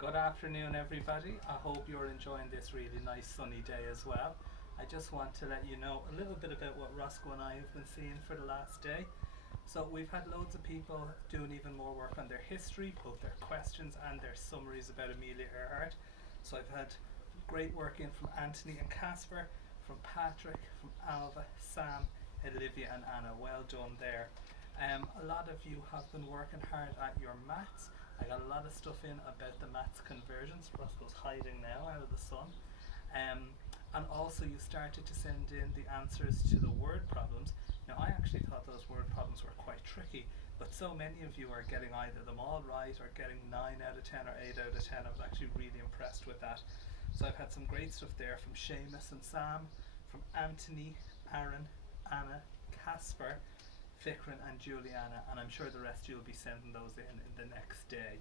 Good afternoon, everybody. I hope you're enjoying this really nice sunny day as well. I just want to let you know a little bit about what Rosco and I have been seeing for the last day. So we've had loads of people doing even more work on their history, both their questions and their summaries about Amelia Earhart. So I've had great work in from Anthony and Casper, from Patrick, from Alva, Sam, Olivia and Anna. Well done there. A lot of you have been working hard at your maths. I got a lot of stuff in about the maths conversions. Roscoe's hiding now out of the sun. And also you started to send in the answers to the word problems. Now I actually thought those word problems were quite tricky, but so many of you are getting either them all right or getting 9 out of 10 or 8 out of 10. I was actually really impressed with that. So I've had some great stuff there from Seamus and Sam, from Anthony, Aaron, Anna, Casper, Fikran and Juliana, and I'm sure the rest you'll be sending those in the next day.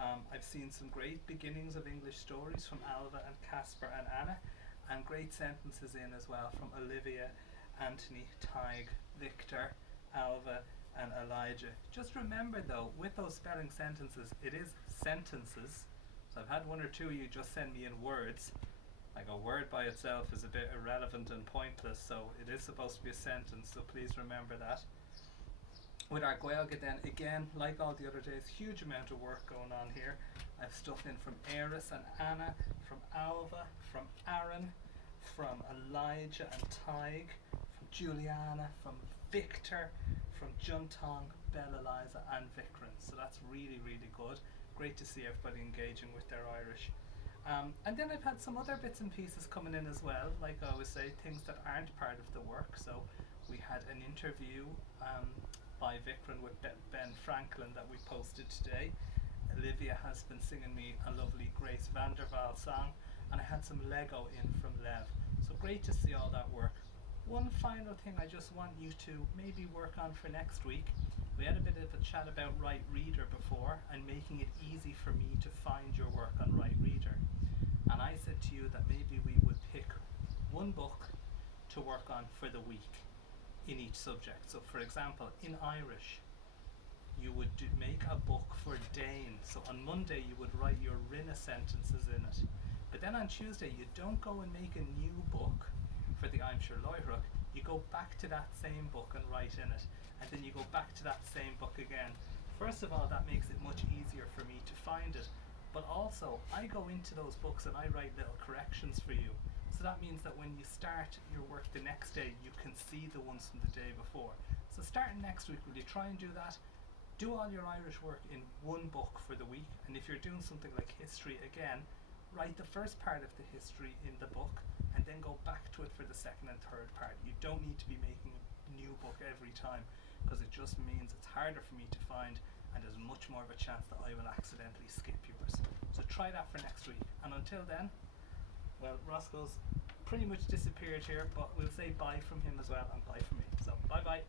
I've seen some great beginnings of English stories from Alva and Casper and Anna, and great sentences in as well from Olivia, Anthony, Tig, Victor, Alva and Elijah. Just remember though, with those spelling sentences, it is sentences. So I've had one or two of you just send me in words. Like a word by itself is a bit irrelevant and pointless, so it is supposed to be a sentence, so please remember that. With our Gaeilge then, again, like all the other days, huge amount of work going on here. I've stuff in from Eris and Anna, from Alva, from Aaron, from Elijah and Tig, from Juliana, from Victor, from Juntong, Bella Eliza and Vikran. So that's really, really good. Great to see everybody engaging with their Irish. And then I've had some other bits and pieces coming in as well, like I always say, things that aren't part of the work. So we had an interview by Vikran with Ben Franklin that we posted today. Olivia has been singing me a lovely Grace Vanderwaal song, and I had some Lego in from Lev. So great to see all that work. One final thing I just want you to maybe work on for next week. We had a bit of a chat about Right Reader before and making it easy for me to find your work on Right Reader. And I said to you that maybe we would pick one book to work on for the week in each subject. So for example, in Irish, you would make a book for Dane. So on Monday you would write your rinne sentences in it. But then on Tuesday you don't go and make a new book for the I'm Sure Loihrach. You go back to that same book and write in it. And then you go back to that same book again. First of all, that makes it much easier for me to find it. But also, I go into those books and I write little corrections for you. So that means that when you start your work the next day, you can see the ones from the day before. So starting next week, will you try and do that? Do all your Irish work in one book for the week. And if you're doing something like history, again, write the first part of the history in the book and then go back to it for the second and third part. You don't need to be making a new book every time, because it just means it's harder for me to find and there's much more of a chance that I will accidentally skip yours. So try that for next week. And until then, well, Roscoe's pretty much disappeared here, but we'll say bye from him as well and bye from me. So bye bye.